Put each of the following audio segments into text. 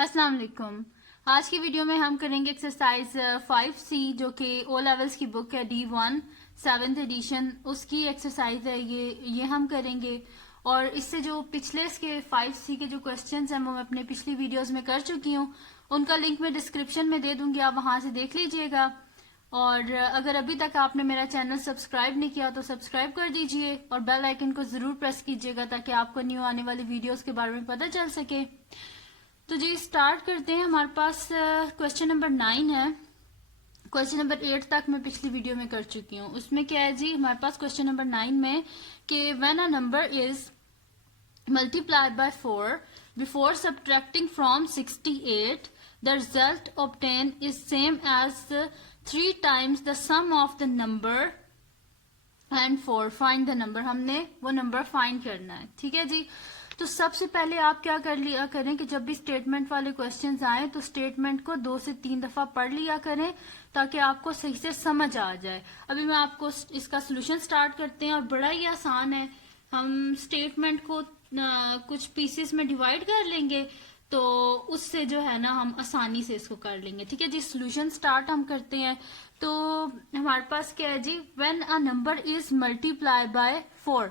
अस्सलाम वालेकुम। आज की वीडियो में हम करेंगे एक्सरसाइज 5C जो कि ओ लेवल्स की बुक है D1 7th एडिशन, उसकी एक्सरसाइज है ये हम करेंगे। और इससे जो पिछले इसके 5C के जो क्वेश्चंस हैं वो मैं अपने पिछली वीडियोस में कर चुकी हूँ, उनका लिंक मैं डिस्क्रिप्शन में दे दूंगी, आप वहां से देख लीजिएगा। और अगर अभी तक आपने मेरा चैनल सब्सक्राइब नहीं किया तो सब्सक्राइब कर दीजिए और बेल आइकन को जरूर प्रेस कीजिएगा ताकि आपको न्यू आने वाली वीडियोस के बारे में पता चल सके। तो जी स्टार्ट करते हैं। हमारे पास क्वेश्चन नंबर 9 है। क्वेश्चन नंबर 8 तक मैं पिछली वीडियो में कर चुकी हूँ। उसमें क्या है जी, हमारे पास क्वेश्चन नंबर 9 में कि when a number is multiplied by 4 before subtracting from 68, the result obtained is same as 3 times the sum of the number and 4. Find the number. हमने वो नंबर फाइंड करना है, ठीक है जी। तो सबसे पहले आप क्या कर लिया करें कि जब भी स्टेटमेंट वाले क्वेश्चंस आए तो स्टेटमेंट को 2 से 3 दफा पढ़ लिया करें ताकि आपको सही से समझ आ जाए। अभी मैं आपको इसका सोल्यूशन स्टार्ट करते हैं और बड़ा ही आसान है। हम स्टेटमेंट को कुछ पीसेस में डिवाइड कर लेंगे तो उससे जो है ना हम आसानी से इसको कर लेंगे, ठीक है जी। सोल्यूशन स्टार्ट हम करते हैं। तो हमारे पास क्या है जी, when a number is multiply by 4।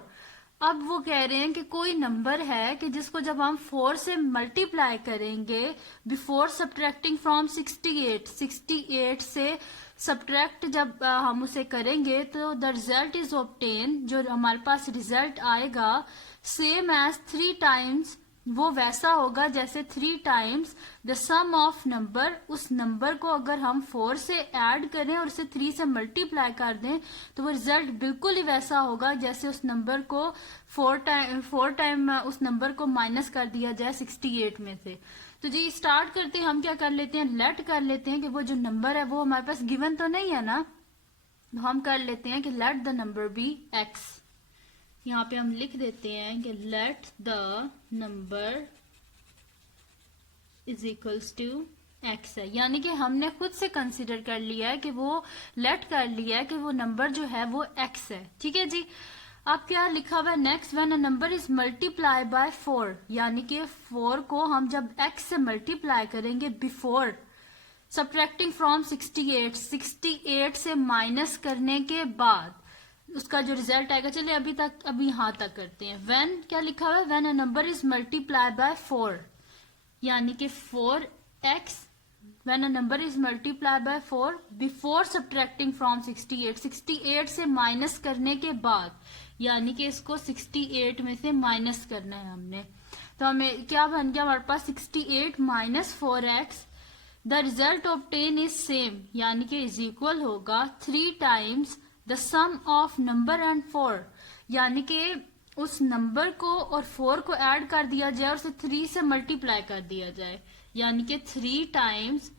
अब वो कह रहे हैं कि कोई नंबर है कि जिसको जब हम 4 से मल्टीप्लाई करेंगे बिफोर सब्ट्रैक्टिंग फ्रॉम 68 से सब्ट्रैक्ट जब हम उसे करेंगे तो द रिजल्ट इज ऑब्टेन, जो हमारे पास रिजल्ट आएगा सेम एज 3 टाइम्स, वो वैसा होगा जैसे 3 times the sum of number. उस नंबर को अगर हम 4 से ऐड करें और उसे 3 से मल्टीप्लाई कर दें तो वो रिजल्ट बिल्कुल ही वैसा होगा जैसे उस नंबर को 4 टाइम उस नंबर को माइनस कर दिया जाए 68 में से। तो जी स्टार्ट करते हैं। हम क्या कर लेते हैं, लेट कर लेते हैं कि वो जो नंबर है वो हमारे पास गिवन तो नहीं है ना, तो हम कर लेते हैं कि let the number be x. यहाँ पे हम लिख देते हैं कि let the number is equals to x है, यानी कि हमने खुद से कंसिडर कर लिया है कि वो लेट कर लिया है कि वो नंबर जो है वो एक्स है, ठीक है जी। अब क्या लिखा हुआ है next, when a number is multiply by 4, यानी कि 4 को हम जब एक्स से मल्टीप्लाई करेंगे बिफोर सब्ट्रैक्टिंग फ्रॉम 68 से माइनस करने के बाद उसका जो रिजल्ट आएगा। चलिए अभी यहां तक करते हैं। व्हेन क्या लिखा हुआ है, when a number is multiply by 4, यानी कि 4x, when a number is multiply by 4 before subtracting from 68 से माइनस करने के बाद, यानी कि इसको 68 में से माइनस करना है हमने। तो हमें क्या बन गया हमारे पास 68 minus 4x। The result obtain is same, यानी कि इज इक्वल होगा 3 times the sum of number and 4, यानी कि उस नंबर को और 4 को ऐड कर दिया जाए और उसे 3 से मल्टीप्लाई कर दिया जाए, यानी कि 3 times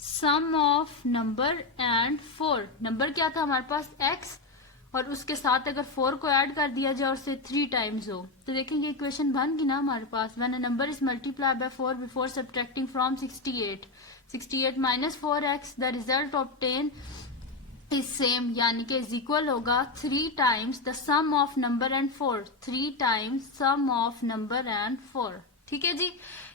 sum of number and 4। Number क्या था हमारे पास x, और उसके साथ अगर 4 को ऐड कर दिया जाए और उसे 3 टाइम्स हो तो देखेंगे इक्वेशन बन गई ना हमारे पास। When a number is multiply by 4 before subtracting from 68 minus 4x, the result obtain is same, यानी कि इज इक्वल होगा 3 times the sum of number and 4, 3 times sum of number and 4, ठीक है जी।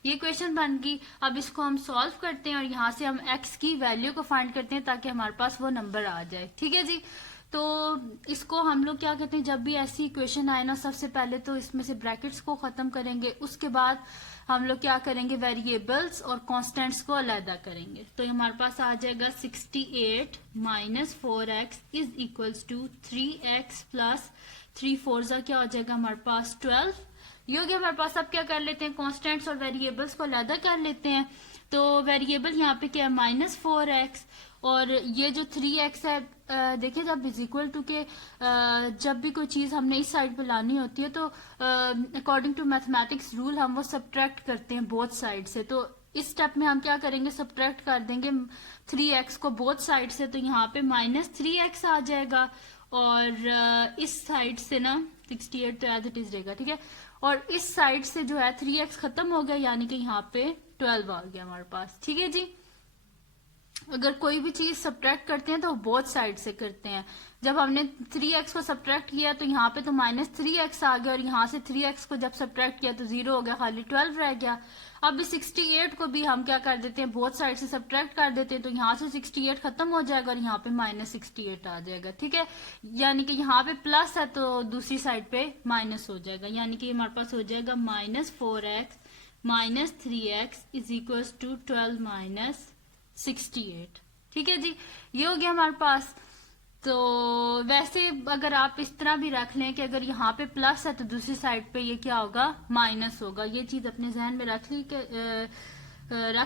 ये क्वेश्चन बन गई। अब इसको हम सॉल्व करते हैं और यहाँ से हम x की वैल्यू को फाइंड करते हैं ताकि हमारे पास वो नंबर आ जाए, ठीक है जी। तो इसको हम लोग क्या कहते हैं, जब भी ऐसी इक्वेशन आए ना सबसे पहले तो इसमें से ब्रैकेट्स को खत्म करेंगे, उसके बाद हम लोग क्या करेंगे वेरिएबल्स और कांस्टेंट्स को अलग करेंगे। तो हमारे पास आ जाएगा 68 minus 4x is equals to 3x plus 3 4 क्या हो जाएगा हमारे पास 12। ये हो गया हमारे पास। अब क्या कर लेते हैं, कांस्टेंट्स और वेरिएबल्स को अलग कर लेते हैं। तो वेरिएबल यहाँ पे क्या है माइनस 4x, और ये जो 3x है देखिए जब इज इक्वल टू के जब भी कोई चीज हमने इस साइड पे लानी होती है तो अकॉर्डिंग टू मैथमेटिक्स रूल हम वो सब्ट्रैक्ट करते हैं बोथ साइड से। तो इस स्टेप में हम क्या करेंगे, सब्ट्रैक्ट कर देंगे 3x को बोथ साइड से, तो यहाँ पे माइनस 3x आ जाएगा और इस साइड से ना 68 तो एज इट इज रहेगा, ठीक है। और इस साइड से जो है 3x खत्म हो गया, यानी कि यहाँ पे 12 आ गया हमारे पास, ठीक है जी। अगर कोई भी चीज सब्ट्रैक्ट करते हैं तो बोथ साइड से करते हैं। जब हमने 3x को सब्ट्रैक्ट किया तो यहाँ पे तो -3x आ गया, और यहाँ से 3x को जब सब्ट्रैक्ट किया तो 0 हो गया, खाली 12 रह गया। अब इस 68 को भी हम क्या कर देते हैं, बोथ साइड से सब्ट्रैक्ट कर देते हैं, तो यहाँ से 68 खत्म हो जाएगा और यहाँ पे -68 आ जाएगा। ठीक है, यानी कि यहाँ पे प्लस है तो दूसरी साइड पे माइनस हो जाएगा, यानी कि हमारे पास हो जाएगा -4x -3x is equal to 12 -68। ठीक है जी, ये हो गया हमारे पास। तो वैसे अगर आप इस तरह भी रख लें कि अगर यहाँ पे प्लस है तो दूसरी साइड पे ये क्या होगा, माइनस होगा। ये चीज अपने जहन में रख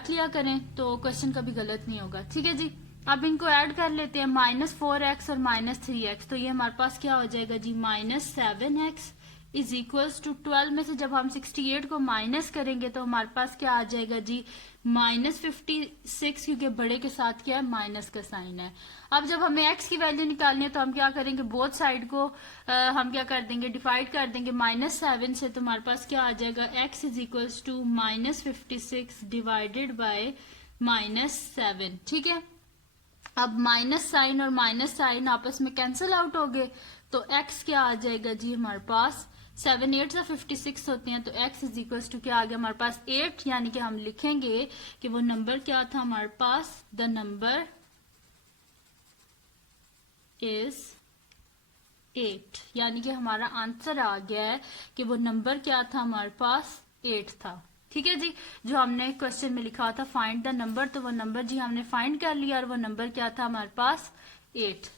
लिया करें तो क्वेश्चन कभी गलत नहीं होगा। ठीक है जी, अब इनको ऐड कर लेते हैं, -4x और -3x, तो ये हमारे पास क्या हो जाएगा जी, -7x इज इक्वल टू 12 में से जब हम 68 को माइनस करेंगे तो हमारे पास क्या आ जाएगा जी, -56, क्योंकि बड़े के साथ क्या है, माइनस का साइन है। अब जब हमें x की वैल्यू निकालनी है तो हम क्या करेंगे, बोथ साइड को हम क्या कर देंगे, डिवाइड कर देंगे -7 से, तो हमारे पास क्या आ जाएगा, x is equal to -56 divided by -7। ठीक है, अब माइनस साइन और माइनस साइन आपस में कैंसिल आउट हो गए, तो x क्या आ जाएगा जी हमारे पास, 7 8 से 56 होते हैं, तो x इज इक्वल टू क्या आ गया हमारे पास 8, यानी कि हम लिखेंगे कि वो नंबर क्या था हमारे पास, द नंबर इज 8, यानी कि हमारा आंसर आ गया है कि वो नंबर क्या था हमारे पास, 8 था। ठीक है जी, जो हमने क्वेश्चन में लिखा था फाइंड द नंबर, तो वो नंबर जी हमने फाइंड कर लिया और वो नंबर क्या था हमारे पास, 8।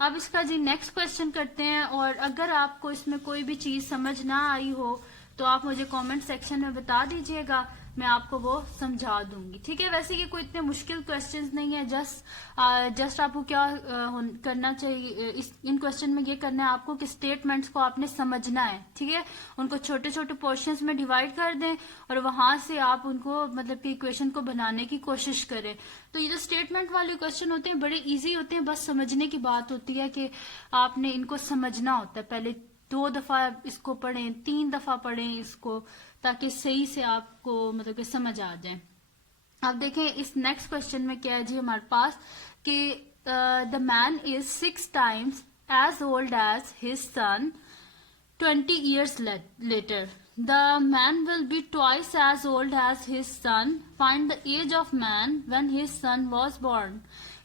अब इसका जी नेक्स्ट क्वेश्चन करते हैं, और अगर आपको इसमें कोई भी चीज समझ ना आई हो तो आप मुझे कमेंट सेक्शन में बता दीजिएगा, मैं आपको वो समझा दूंगी। ठीक है, वैसे ये कोई इतने मुश्किल क्वेश्चंस नहीं है, जस्ट आपको क्या करना चाहिए, इन क्वेश्चन में ये करना है आपको कि स्टेटमेंट्स को आपने समझना है। ठीक है, उनको छोटे छोटे पोर्शंस में डिवाइड कर दें और वहां से आप उनको मतलब कि इक्वेशन को बनाने की कोशिश करें। तो ये जो स्टेटमेंट वाले क्वेश्चन होते हैं बड़े इजी होते हैं, बस समझने की बात होती है कि आपने इनको समझना होता है। पहले 2 दफा इसको पढ़ें, 3 दफा पढ़ें इसको, ताकि सही से आपको मतलब कि समझ आ जाए। अब देखें इस नेक्स्ट क्वेश्चन में क्या है जी हमारे पास कि the man is 6 times as old as his son 20 years later. The man will be twice as old as his son. Find the age of man when his son was born.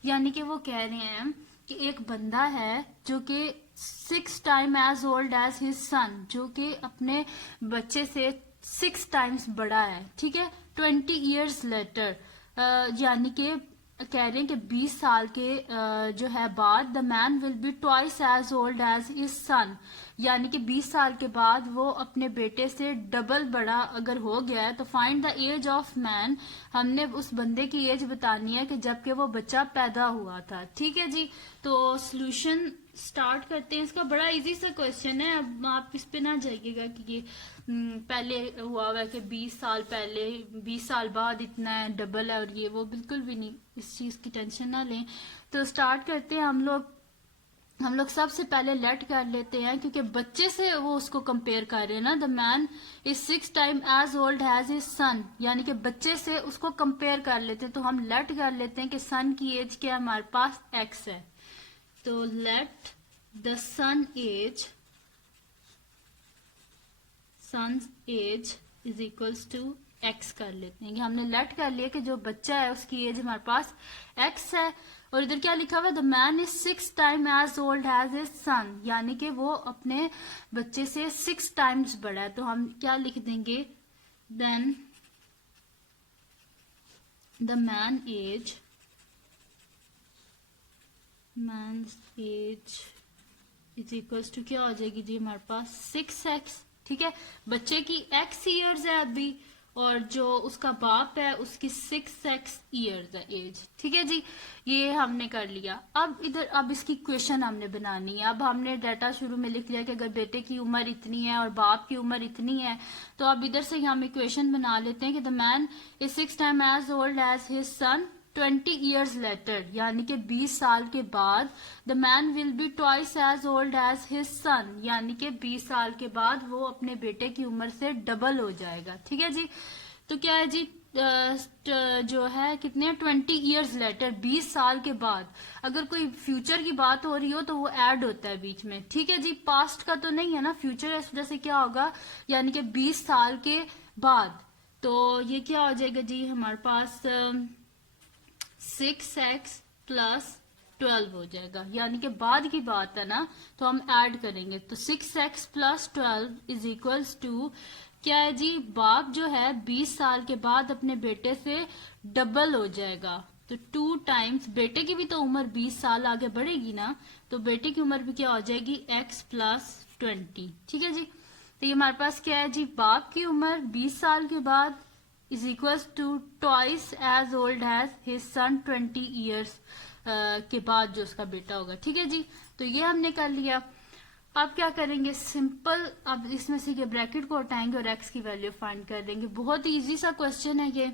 यानी कि वो कह रहे हैं कि एक बंदा है जो कि 6 times as old as his son, जो कि अपने बच्चे से 6 times बड़ा है। ठीक है, 20 years later, यानी कि कह रहे हैं कि 20 साल के जो है बाद, the man will be twice as old as his son, यानी कि 20 साल के बाद वो अपने बेटे से डबल बड़ा अगर हो गया है, तो find the age of man, हमने उस बंदे की एज बतानी है कि जबकि वो बच्चा पैदा हुआ था। ठीक है जी, तो सॉल्यूशन स्टार्ट करते हैं। इसका बड़ा इजी सा क्वेश्चन है, अब आप इस पे ना जाइएगा कि ये पहले हुआ है कि 20 साल पहले 20 साल बाद इतना है, डबल है और ये वो, बिल्कुल भी नहीं, इस चीज की टेंशन ना लें। तो स्टार्ट करते हैं हम लोग सबसे पहले लेट कर लेते हैं, क्योंकि बच्चे से वो उसको कंपेयर कर रहे हैं ना, the man is 6 times as old as his son, यानी कि बच्चे से उसको कंपेयर कर लेते हैं। तो हम लेट कर लेते हैं कि सन की एज क्या हमारे पास, x है, तो let the son's age is equals to x कर लेते हैं। हमने लेट कर लिया कि जो बच्चा है उसकी एज हमारे पास x है, और इधर क्या लिखा हुआ है, the man is 6 times as old as his son, यानी कि वो अपने बच्चे से 6 times बड़ा है। तो हम क्या लिख देंगे, then the man's age is equals to क्या हो जाएगी जी हमारे पास 6x। ठीक है, बच्चे की x ईयर्स है अभी, और जो उसका बाप है उसकी 6x ईयर्स है एज। ठीक है जी, ये हमने कर लिया। अब इसकी इक्वेशन हमने बनानी है। अब हमने डाटा शुरू में लिख लिया कि अगर बेटे की उम्र इतनी है और बाप की उम्र इतनी है, तो अब इधर से हम इक्वेशन बना लेते हैं कि the man is 6 times as old as his son 20 years later, यानी कि 20 साल के बाद, the man will be twice as old as his son, यानी कि 20 साल के बाद वो अपने बेटे की उम्र से डबल हो जाएगा। ठीक है जी, तो क्या है जी, जो है कितने 20 ईयर्स लेटर, 20 साल के बाद अगर कोई फ्यूचर की बात हो रही हो तो वो ऐड होता है बीच में, ठीक है जी। पास्ट का तो नहीं है ना, फ्यूचर, इस वजह से क्या होगा, यानी कि 20 साल के बाद। तो ये क्या हो जाएगा जी हमारे पास 6x प्लस 12 हो जाएगा, यानी कि बाद की बात है ना, तो हम ऐड करेंगे। तो 6x plus 12 is equals to क्या है जी, बाप जो है 20 साल के बाद अपने बेटे से डबल हो जाएगा। तो 2 टाइम्स, बेटे की भी तो उम्र 20 साल आगे बढ़ेगी ना, तो बेटे की उम्र भी क्या हो जाएगी x प्लस 20, ठीक है जी। तो ये हमारे पास क्या है जी, बाप की उम्र 20 साल के बाद is equals to twice as old as his son 20 years के बाद जो उसका बेटा होगा, ठीक है जी। तो ये हमने कर लिया। अब क्या करेंगे, सिंपल, अब इसमें से ये ब्रैकेट को हटाएंगे और x की वैल्यू फाइंड कर देंगे। बहुत इजी सा क्वेश्चन है ये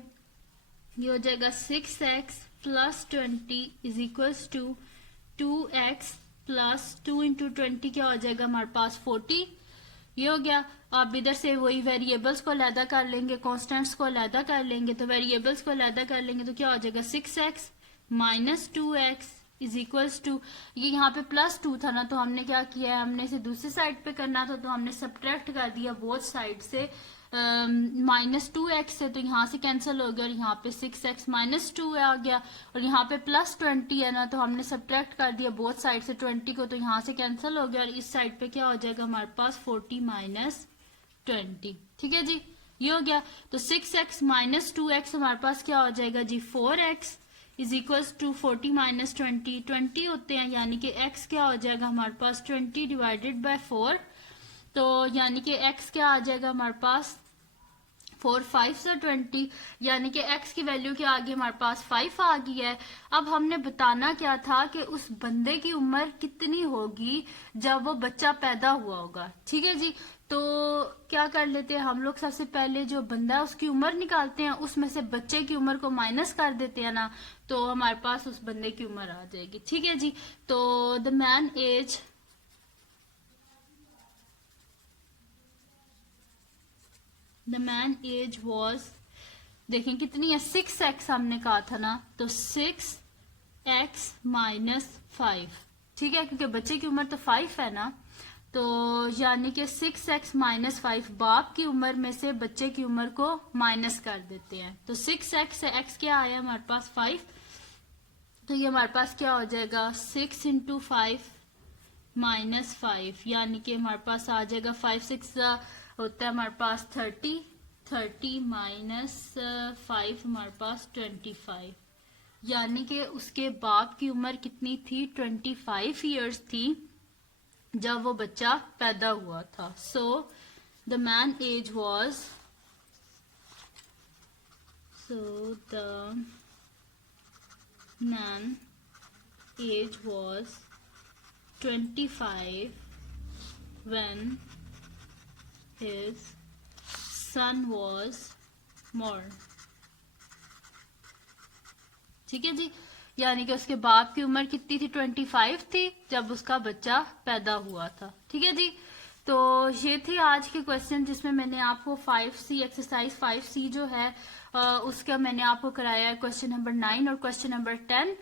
हो जाएगा 6x plus 20 is equals to 2x plus 2 into 20 क्या हो जाएगा हमारे पास 40। ये हो गया। अब इधर से वही वेरिएबल्स को अलहदा कर लेंगे, कॉन्स्टेंट्स को अलहदा कर लेंगे। तो वेरिएबल्स को अलहदा कर लेंगे तो क्या हो जाएगा 6x minus 2x is equals to, ये यहाँ पे प्लस 2 था ना, तो हमने क्या किया है, हमने इसे दूसरी साइड पे करना था तो हमने सब्ट्रैक्ट कर दिया बोथ साइड से माइनस 2x से, तो यहाँ से कैंसिल हो गया और यहाँ पे 6x माइनस 2 आ गया और यहाँ पे प्लस 20 है ना, तो हमने सब्ट्रैक्ट कर दिया बोथ साइड से 20 को, तो यहाँ से कैंसिल हो गया और इस साइड पे क्या हो जाएगा हमारे पास 40 माइनस 20, ठीक है जी। ये हो गया। तो 6x माइनस 2x हमारे पास क्या हो जाएगा जी 4x is equals to 40 minus 20 होते हैं, यानी कि x क्या हो जाएगा हमारे पास 20 डिवाइडेड बाय 4, तो यानी कि x क्या आ जाएगा हमारे पास 4 5 से 20, यानी कि x की वैल्यू क्या आ गई हमारे पास 5 आ गई है। अब हमने बताना क्या था कि उस बंदे की उम्र कितनी होगी जब वो बच्चा पैदा हुआ होगा, ठीक है जी। तो क्या कर लेते हैं हम लोग, सबसे पहले जो बंदा है उसकी उम्र निकालते हैं, उसमें से बच्चे की उम्र को माइनस कर देते हैं ना, तो हमारे पास उस बंदे की उम्र आ जाएगी, ठीक है जी। तो द मैन एज वॉज, देखें कितनी है 6x हमने कहा था ना, तो 6x माइनस 5, ठीक है, क्योंकि बच्चे की उम्र तो 5 है ना, तो यानी कि 6x माइनस 5, बाप की उम्र में से बच्चे की उम्र को माइनस कर देते हैं। तो 6x से x क्या आया हमारे पास 5, तो ये हमारे पास क्या हो जाएगा 6 इंटू 5 माइनस 5, यानी कि हमारे पास आ जाएगा 5 6 होता है हमारे पास 30 माइनस 5 हमारे पास 25, यानी कि उसके बाप की उम्र कितनी थी 25 ईयर्स थी जब वो बच्चा पैदा हुआ था। So the man age was, man age was 25 when his son was born, ठीक है जी। यानी कि उसके बाप की उम्र कितनी थी 25 थी जब उसका बच्चा पैदा हुआ था, ठीक है जी। तो ये थे आज के क्वेश्चन जिसमें मैंने आपको 5C एक्सरसाइज 5C जो है उसका मैंने आपको कराया है क्वेश्चन नंबर 9 और क्वेश्चन नंबर 10,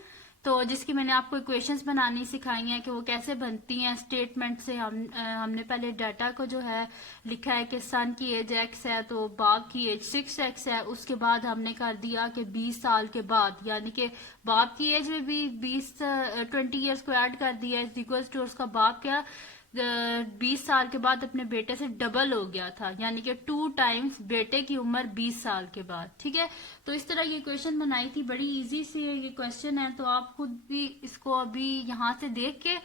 तो जिसकी मैंने आपको इक्वेशंस बनानी सिखाई हैं कि वो कैसे बनती हैं स्टेटमेंट से। हमने पहले डाटा को जो है लिखा है कि सन की एज x है तो बाप की एज 6x है, उसके बाद हमने कर दिया कि 20 साल के बाद, यानी कि बाप की एज में भी 20 ईयर्स को ऐड कर दिया इक्वल्स टू उसका बाप क्या 20 साल के बाद अपने बेटे से डबल हो गया था, यानी कि 2 टाइम्स बेटे की उम्र 20 साल के बाद, ठीक है। तो इस तरह ये क्वेश्चन बनाई थी, बड़ी इजी से ये क्वेश्चन है, तो आप खुद भी इसको अभी यहाँ से देख के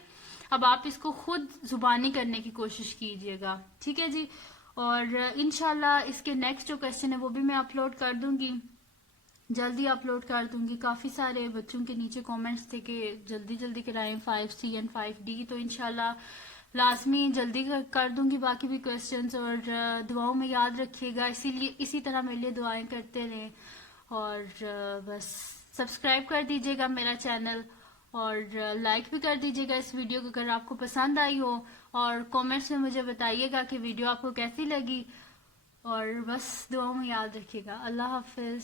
अब आप इसको खुद जुबानी करने की कोशिश कीजिएगा, ठीक है जी। और इनशाला इसके नेक्स्ट जो क्वेश्चन है वो भी मैं अपलोड कर दूंगी, जल्दी अपलोड कर दूंगी। काफी सारे बच्चों के नीचे कमेंट्स थे कि जल्दी जल्दी कराएं 5C एंड 5D, तो इनशाला लाजमी जल्दी कर दूंगी बाकी भी क्वेश्चंस। और दुआओं में याद रखिएगा, इसीलिए इसी तरह मेरे लिए दुआएं करते रहें और बस सब्सक्राइब कर दीजिएगा मेरा चैनल और लाइक भी कर दीजिएगा इस वीडियो को अगर आपको पसंद आई हो, और कमेंट्स में मुझे बताइएगा कि वीडियो आपको कैसी लगी। और बस दुआओं में याद रखिएगा। अल्लाह हाफिज।